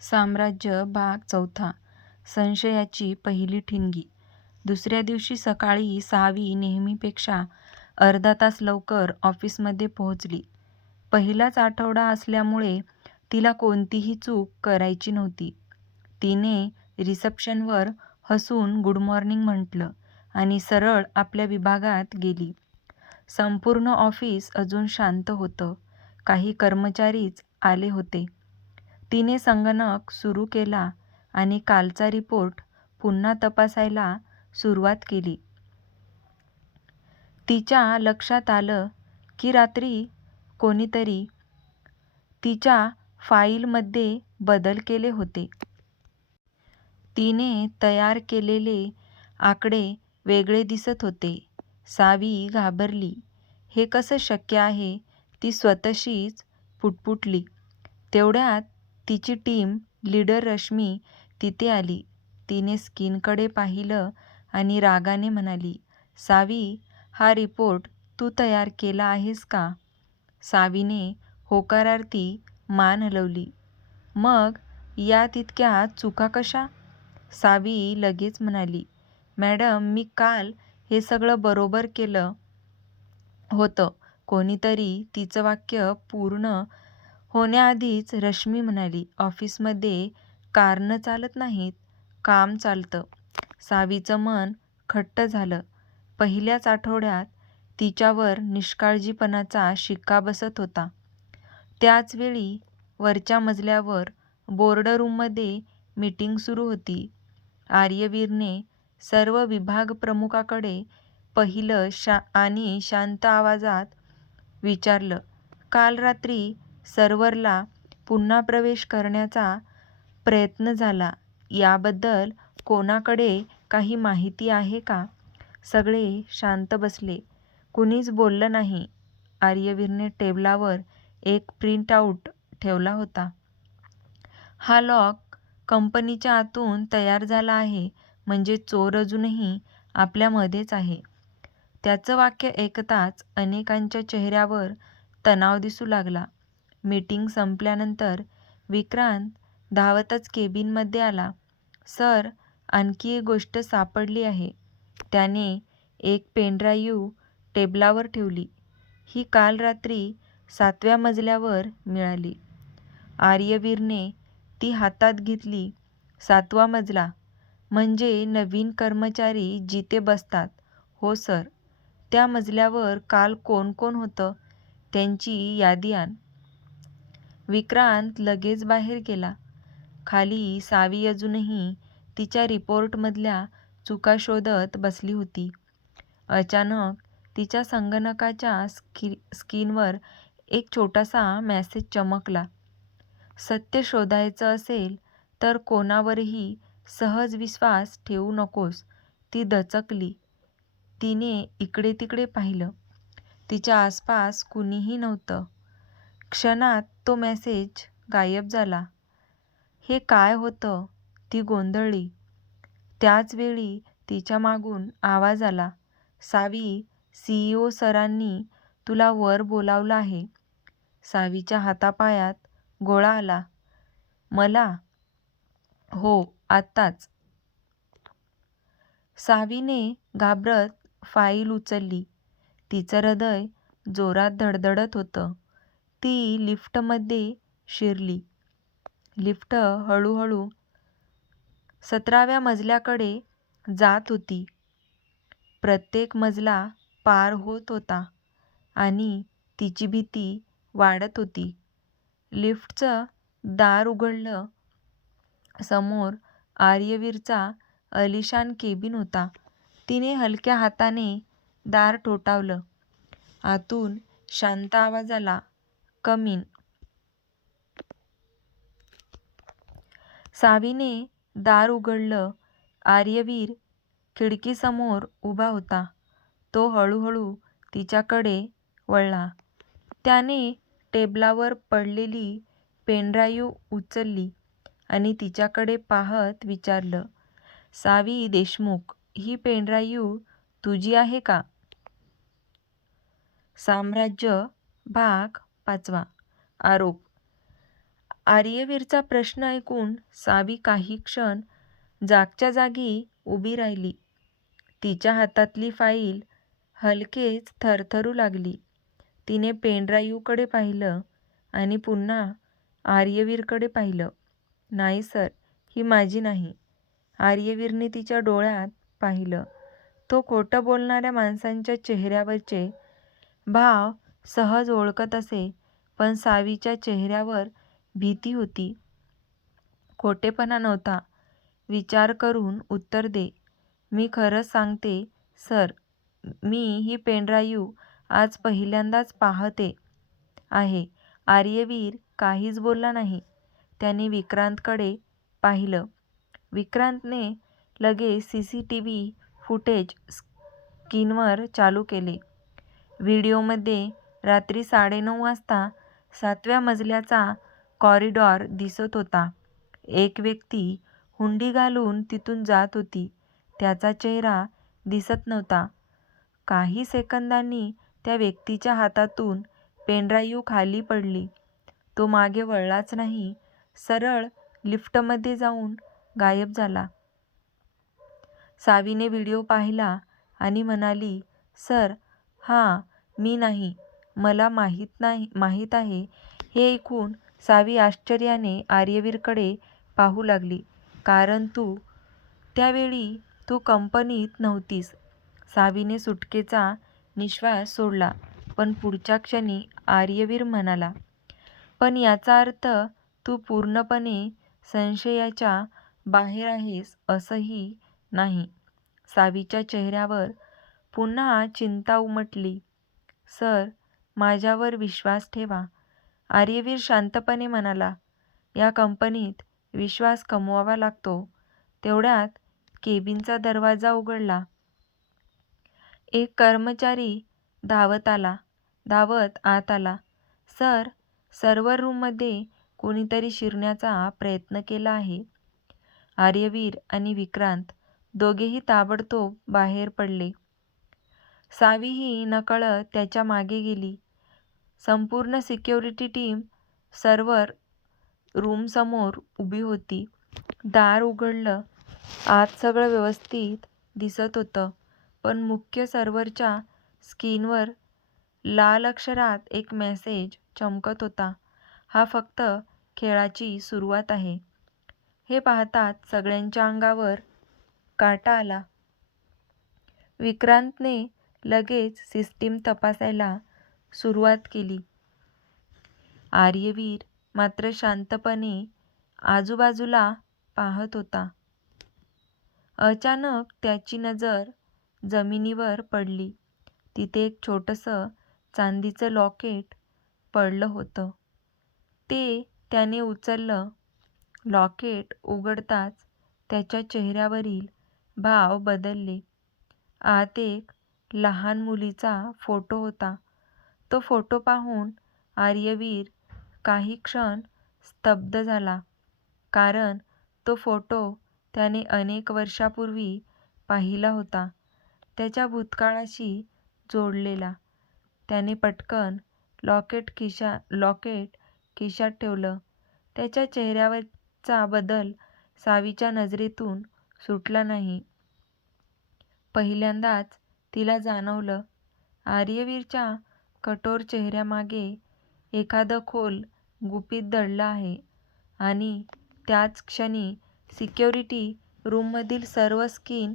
साम्राज्य भाग चौथा. संशयाची पहिली ठिणगी. दुसऱ्या दिवशी सकाळी सावी नेहमीपेक्षा अर्धा तास लवकर ऑफिसमध्ये पोहोचली. पहिलाच आठवडा असल्यामुळे तिला कोणतीही चूक करायची नव्हती. तिने रिसेप्शनवर हसून गुड मॉर्निंग म्हटलं आणि सरळ आपल्या विभागात गेली. संपूर्ण ऑफिस अजून शांत होतं. काही कर्मचारीच आले होते. तिने संगणक सुरू केला आणि कालचा रिपोर्ट पुन्हा तपासायला सुरुवात केली. तिच्या लक्षात आलं की रात्री कोणीतरी तिच्या फाईलमध्ये बदल केले होते. तिने तयार केलेले आकडे वेगळे दिसत होते. सावी घाबरली. हे कसं शक्य आहे? ती स्वतःशीच पुटपुटली. तेवढ्यात तिची टीम लीडर रश्मी तिथे आली. तिने स्क्रीनकडे पाहिलं आणि रागाने म्हणाली, सावी, हा रिपोर्ट तू तयार केला आहेस का? सावीने होकारार्थी मान हलवली. मग यात इतक्या चुका कशा? सावी लगेच म्हणाली, मॅडम, मी काल हे सगळं बरोबर केलं होतं. कोणीतरी तिचं वाक्य पूर्ण होण्याआधीच रश्मी म्हणाली, ऑफिसमध्ये कारणं चालत नाहीत, काम चालतं. सावीचं मन खट्ट झालं. पहिल्याच आठवड्यात तिच्यावर निष्काळजीपणाचा शिक्का बसत होता. त्याच वेळी वरच्या मजल्यावर बोर्डरूममध्ये मीटिंग सुरू होती. आर्यवीरने सर्व विभागप्रमुखाकडे पाहिलं आणि शांत आवाजात विचारलं, काल रात्री सर्व्हरला पुन्हा प्रवेश करण्याचा प्रयत्न झाला, याबद्दल कोणाकडे काही माहिती आहे का? सगळे शांत बसले. कुणीच बोललं नाही. आर्यवीरने टेबलावर एक प्रिंटआउट ठेवला होता. हा लॉक कंपनीच्या आतून तयार झाला आहे, म्हणजे चोर अजूनही आपल्यामध्येच आहे. त्याचं वाक्य ऐकताच अनेकांच्या चेहऱ्यावर तणाव दिसू लागला. मीटिंग संपल्यानंतर विक्रांत धावतच केबिनमध्ये आला. सर, आणखी एक गोष्ट सापडली आहे. त्याने एक पेनड्राईव्ह टेबलावर ठेवली. ही काल रात्री 7व्या मजल्यावर मिळाली. आर्यवीरने ती हातात घेतली. 7वा मजला म्हणजे नवीन कर्मचारी जिथे बसतात? हो सर. त्या मजल्यावर काल कोण कोण होतं? त्यांची यादी आण. विक्रांत लगेच बाहेर गेला. खाली सावी अजूनही तिच्या रिपोर्टमधल्या चुका शोधत बसली होती. अचानक तिच्या संगणकाच्या स्क्रीनवर एक छोटासा मेसेज चमकला. सत्य शोधायचं असेल तर कोणावरही सहज विश्वास ठेवू नकोस. ती दचकली. तिने इकडे तिकडे पाहिलं. तिच्या आसपास कुणीही नव्हतं. क्षणात तो मेसेज गायब झाला. हे काय होतं? ती गोंधळली. त्याच वेळी तिच्या मागून आवाज आला, सावी, CEO सरांनी तुला वर बोलावलं आहे. सावीच्या हातापायात गोळा आला. मला? हो, आत्ताच. सावीने घाबरत फाईल उचलली. तिचं हृदय जोरात धडधडत होतं. ती लिफ्टमध्ये शिरली. लिफ्ट हळूहळू 17व्या मजल्याकडे जात होती. प्रत्येक मजला पार होत होता आणि तिची भीती वाढत होती. लिफ्टचं दार उघडलं. समोर आर्यवीरचा आलिशान केबिन होता. तिने हलक्या हाताने दार ठोठावलं. आतून शांत आवाज आला, कम इन. सावीने दार उघडलं. आर्यवीर खिडकीसमोर उभा होता. तो हळूहळू तिच्याकडे वळला. त्याने टेबलावर पडलेली पेनड्राईव्ह उचलली आणि तिच्याकडे पाहत विचारलं, सावी देशमुख, ही पेनड्राईव्ह तुझी आहे का? साम्राज्य भाग 5. आरोप. आर्यवीरचा प्रश्न ऐकून सावी काही क्षण जागच्या जागी उभी राहिली. तिच्या हातातली फाईल हलकेच थरथरू लागली. तिने पेनड्राईव्हकडे पाहिलं आणि पुन्हा आर्यवीरकडे पाहिलं. "नाही सर, ही माझी नाही." आर्यवीरने तिच्या डोळ्यात पाहिलं. तो खोटं बोलणाऱ्या माणसांच्या चेहऱ्यावरचे भाव सहज ओळखत असे, पण सावीच्या चेहऱ्यावर भीती होती, खोटेपणा नव्हता. "विचार करून उत्तर दे." "मी खरंच सांगते सर, मी ही पेनड्राईव्ह आज पहिल्यांदाच पाहते आहे." आर्यवीर काहीच बोलला नाही. त्याने विक्रांतकडे पाहिलं. विक्रांतने लगेच सीसीटीव्ही फुटेज स्क्रीनवर चालू केले. व्हिडिओमध्ये रात्री 9:30 वाजता 7व्या मजल्याचा कॉरिडॉर दिसत होता. एक व्यक्ती हुंडी घालून तिथून जात होती. त्याचा चेहरा दिसत नव्हता. काही सेकंदांनी त्या व्यक्तीच्या हातातून पेनड्राईव्ह खाली पडली. तो मागे वळलाच नाही. सरळ लिफ्टमध्ये जाऊन गायब झाला. सावीने व्हिडिओ पाहिला आणि म्हणाली, "सर, हा मी नाही. मला माहीत आहे." हे ऐकून सावी आश्चर्याने आर्यवीरकडे पाहू लागली. "कारण त्यावेळी तू कंपनीत नव्हतीस." सावीने सुटकेचा निश्वास सोडला. पण पुढच्या क्षणी आर्यवीर म्हणाला, "पण याचा अर्थ तू पूर्णपणे संशयाच्या बाहेर आहेस असंही नाही." सावीच्या चेहऱ्यावर पुन्हा चिंता उमटली. "सर, माझ्यावर विश्वास ठेवा." आर्यवीर शांतपणे म्हणाला, "या कंपनीत विश्वास कमवावा लागतो." तेवढ्यात केबिनचा दरवाजा उघडला. एक कर्मचारी धावत आत आला. "सर, सर्व्हर रूममध्ये कोणीतरी शिरण्याचा प्रयत्न केला आहे." आर्यवीर आणि विक्रांत दोघेही ताबडतोब बाहेर पडले. सावीही नकळत त्याच्या मागे गेली. संपूर्ण सिक्युरिटी टीम सर्व्हर रूमसमोर उभी होती. दार उघडलं. आत सगळं व्यवस्थित दिसत होतं, पण मुख्य सर्व्हरच्या स्क्रीनवर लाल अक्षरात एक मेसेज चमकत होता, "हा फक्त खेळाची सुरुवात आहे." हे पाहताच सगळ्यांच्या अंगावर काटा आला. विक्रांतने लगेच सिस्टीम तपासायला सुरुवात केली. आर्यवीर मात्र शांतपणे आजूबाजूला पाहत होता. अचानक त्याची नजर जमिनीवर पडली. तिथे एक छोटंसं चांदीचं लॉकेट पडलं होतं. ते त्याने उचललं. लॉकेट उघडताच त्याच्या चेहऱ्यावरील भाव बदलले. आत एक लहान मुलीचा फोटो होता. तो फोटो पाहून आर्यवीर काही क्षण स्तब्ध झाला. कारण तो फोटो त्याने अनेक वर्षांपूर्वी पाहिला होता, त्याच्या भूतकाळाशी जोडलेला. त्याने पटकन लॉकेट खिशात ठेवलं. त्याच्या चेहऱ्यावरचा बदल सावीच्या नजरेतून सुटला नाही. पहिल्यांदाच तिला जाणवलं, आर्यवीरच्या कठोर चेहऱ्यामागे एखादं खोल गुपित दडलं आहे. आणि त्याच क्षणी सिक्युरिटी रूममधील सर्व स्क्रीन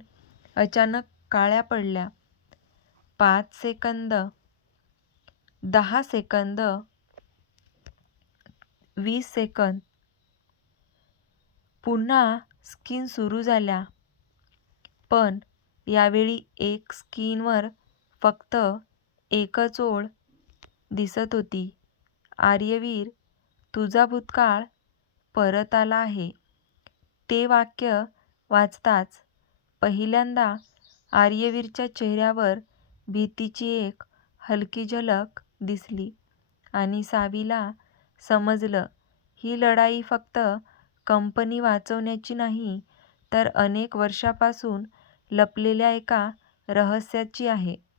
अचानक काळ्या पडल्या. 5 सेकंद, 10 सेकंद, 20 सेकंद. पुन्हा स्क्रीन सुरू झाल्या. पण यावेळी एक स्क्रीनवर फक्त एकच ओळ दिसत होती, "आर्यवीर, तुझा भूतकाळ परत आला आहे." ते वाक्य वाचताच पहिल्यांदा आर्यवीरच्या चेहऱ्यावर भीतीची एक हलकी झलक दिसली. आणि सावीला समजलं, ही लढाई फक्त कंपनी वाचवण्याची नाही, तर अनेक वर्षांपासून लपलेल्या एका रहस्याची आहे.